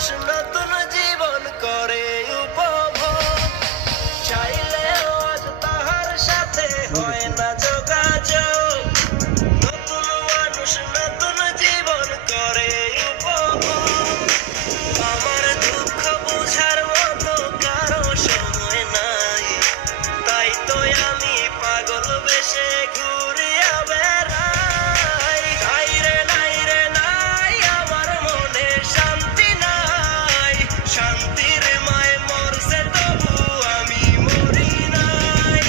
মানুষ নতুন জীবন করে উপভোগ, চাইলেও আজ তাহার সাথে হয় না যোগাযোগ। নতুন মানুষ নতুন জীবন করে উপভোগ, আমার দুঃখ বুঝার মতো কারো সময় নাই, তাই তো আমি পাগল বেশে ঘুরিয়া বেড়াই। নাই রে নাই রে নাই, আমার মনে শান্তি নাই, শান্তির মায় মরছে তবু আমি মরি নাই।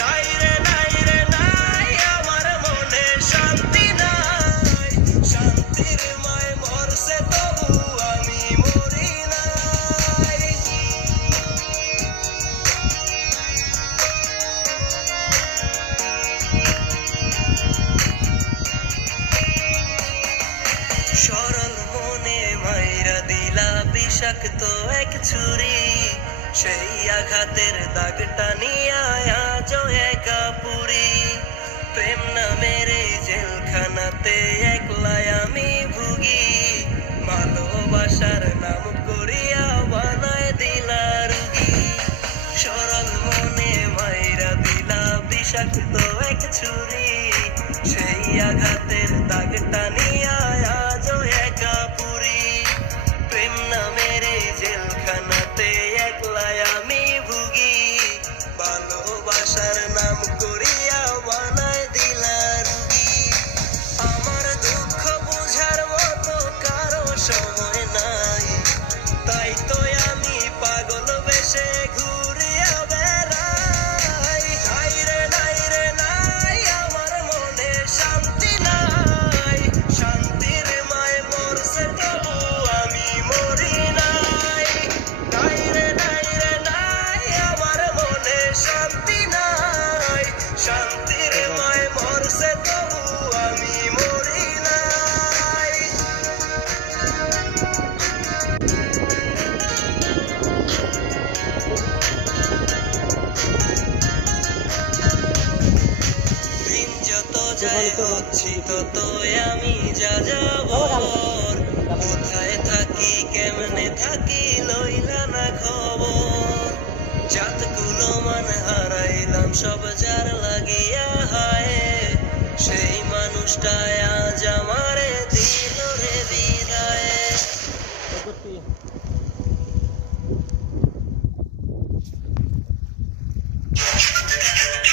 নাই রে নাই রে নাই, আমার মনে শান্তি নাই, শান্তির মায় মরছে তবু আমি মরি নাই। সরল মনে মাইরা দিলা বিষাক্ত এক ছুরি, সেই আঘাতের দাগটা নিয়া আজও একা পুরি। প্রেম নামের এই জেলখানাতে একলাই আমি ভুগি, ভালোবাসার নাম করিয়া বানায় দিলা রুগী। সরল মনে মাইরা দিলা বিষাক্ত এক ছুরি, সেই আঘাতের দাগটা নিয়া আজও একা পুরি। প্রেম নামের এই জেলখানাতে একলাই আমি ভুগি, ভালোবাসার নাম করিয়া বানায় দিলা রুগী। আমার দুঃখ বুঝার মতো কারো সময় নাই, তাই তো আমি পাগল বেশে ঘুরিয়া বেড়াই। নাই রে নাই রে নাই, আমার মনে শান্তি নাই, শান্তির মায় মরছে তবু আমি মরি নাই। নাই রে নাই রে নাই, আমার মনে শান্তি নাই, শান্তির মায় মরছে তবু আমি মরি নাই। দিন যত যায় হচ্ছি তত আমি যা যাবর, কোথায় থাকি কেমনে থাকি লইলা না খবর। জাতগুলো মান হারাইলাম সব যার লাগিয়া হায়, সেই মানুষটায়